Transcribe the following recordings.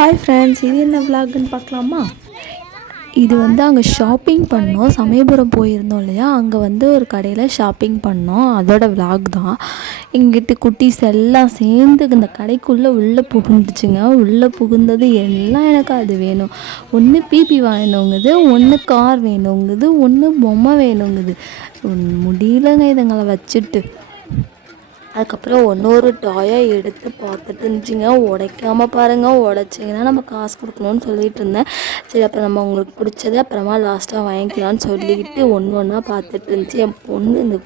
Hi friends, இது என்ன விலாகுன்னு பார்க்கலாமா? இது வந்து அங்கே ஷாப்பிங் பண்ணோம். சமயபுரம் போயிருந்தோம் இல்லையா, அங்கே வந்து ஒரு கடையில் ஷாப்பிங் பண்ணோம். அதோட விலாக் தான். இங்கிட்டு குட்டீஸ் எல்லாம் சேர்ந்து இந்த கடைக்குள்ளே உள்ளே புகுந்துச்சுங்க. உள்ளே புகுந்தது எல்லாம் எனக்கு அது வேணும், ஒன்று பிபி வேணுங்குது, ஒன்று கார் வேணுங்குது, ஒன்று பொம்மை வேணுங்குது. முடியலங்க இதுங்களை வச்சுட்டு. அதுக்கப்புறம் ஒன்று டாயாக எடுத்து பார்த்துட்டு இருந்துச்சுங்க. உடைக்காமல் பாருங்கள், உடைச்சிங்கன்னா நம்ம காசு கொடுக்கணும்னு சொல்லிகிட்டு இருந்தேன். சரி அப்புறம் நம்ம உங்களுக்கு பிடிச்சது அப்புறமா லாஸ்ட்டாக வாங்கிக்கலான்னு சொல்லிக்கிட்டு ஒன்று பார்த்துட்டு இருந்துச்சு. என் பொண்ணு இந்த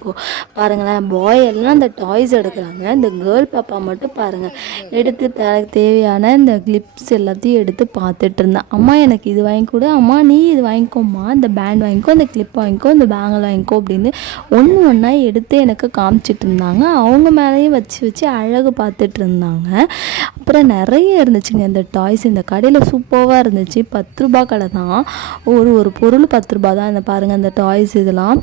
பாருங்களேன், பாய் எல்லாம் இந்த டாய்ஸ் எடுக்கிறாங்க. இந்த கேர்ள் பாப்பா மட்டும் பாருங்கள் எடுத்து தனக்கு தேவையான இந்த கிளிப்ஸ் எல்லாத்தையும் எடுத்து பார்த்துட்டு இருந்தேன். அம்மா எனக்கு இது வாங்கி கொடு, அம்மா நீ இது வாங்கிக்கோம்மா, இந்த பேண்ட் வாங்கிக்கோ, இந்த கிளிப் வாங்கிக்கோ, இந்த பேங்கில் வாங்கிக்கோ அப்படின்னு ஒன்றா எடுத்து எனக்கு காமிச்சிட்டு இருந்தாங்க. அவங்க மேலேயும் வச்சு அழகு பார்த்துட்டு இருந்தாங்க. அப்புறம் நிறைய இருந்துச்சுங்க இந்த டாய்ஸ். இந்த கடையில் சூப்பராக இருந்துச்சு. 10 ரூபா கடை தான். ஒரு பொருள் 10 ரூபா தான். இந்த பாருங்கள் இந்த டாய்ஸ் இதெல்லாம்.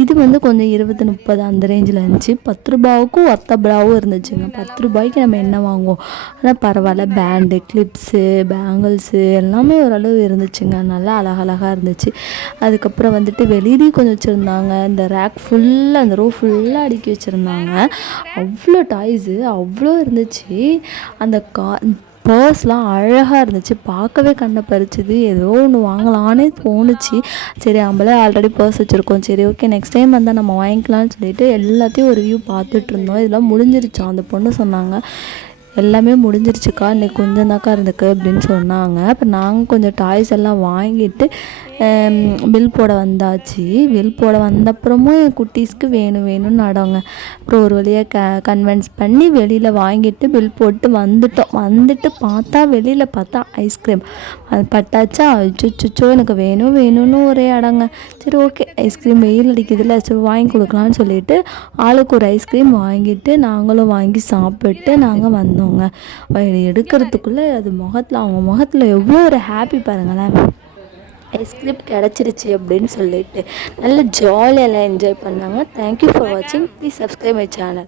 இது வந்து கொஞ்சம் 20, 30 அந்த ரேஞ்சில் இருந்துச்சு. 10 ரூபாவுக்கும் ஒர்த்தபிளாகவும் இருந்துச்சுங்க. 10 ரூபாய்க்கு நம்ம என்ன வாங்குவோம், ஆனால் பரவாயில்ல. பேண்டு, கிளிப்ஸு, பேங்கிள்ஸு எல்லாமே ஓரளவு இருந்துச்சுங்க. நல்லா அழகழகாக இருந்துச்சு. அதுக்கப்புறம் வந்துட்டு வெளியிலேயும் கொஞ்சம் வச்சுருந்தாங்க. இந்த ரேக் ஃபுல்லாக, அந்த ரோ ஃபுல்லாக அடுக்கி வச்சுருந்தாங்க. அவ்வளோ டாய்ஸு அவ்வளோ இருந்துச்சு. அந்த பர்ஸ்லாம் அழகாக இருந்துச்சு. பார்க்கவே கண்ணை பறிச்சுது. ஏதோ ஒன்று வாங்கலான்னு தோணுச்சு. சரி நம்மளே ஆல்ரெடி பர்ஸ் வச்சுருக்கோம், சரி ஓகே நெக்ஸ்ட் டைம் வந்தால் நம்ம வாங்கிக்கலாம்னு சொல்லிட்டு எல்லாத்தையும் ஒரு வியூ பார்த்துட்டு இருந்தோம். இதெல்லாம் முடிஞ்சிருச்சோம். அந்த பொண்ணு சொன்னாங்க எல்லாமே முடிஞ்சிருச்சுக்கா, இன்றைக்கி கொஞ்சம் தாக்கா இருந்துக்கு அப்படின்னு சொன்னாங்க. அப்போ நாங்கள் கொஞ்சம் டாய்ஸ் எல்லாம் வாங்கிட்டு பில் போட வந்தாச்சு. பில் போட வந்தப்புறமும் என் குட்டீஸ்க்கு வேணும்னு நடங்க. அப்புறம் ஒரு வழியாக கன்வின்ஸ் பண்ணி வெளியில் வாங்கிட்டு பில் போட்டு வந்துட்டு பார்த்தா வெளியில் பார்த்தா ஐஸ்கிரீம் அது பட்டாச்சா. அச்சோ எனக்கு வேணும்னு ஒரே அடங்க. சரி ஓகே ஐஸ்கிரீம் வெயில் அடிக்குதுல்ல, சரி வாங்கி கொடுக்கலான்னு சொல்லிட்டு ஆளுக்கு ஒரு ஐஸ்கிரீம் வாங்கிட்டு நாங்களும் வாங்கி சாப்பிட்டு நாங்கள் வந்தோங்க. எடுக்கிறதுக்குள்ளே அது அவங்க முகத்தில் எவ்வளோ ஒரு ஹாப்பி பாருங்களேன். ஐஸ்கிரீம் கிடச்சிருச்சு அப்படின்னு சொல்லிட்டு நல்ல ஜாலியெல்லாம் என்ஜாய் பண்ணாங்க. தேங்க்யூ ஃபார் வாட்சிங். Please subscribe my channel.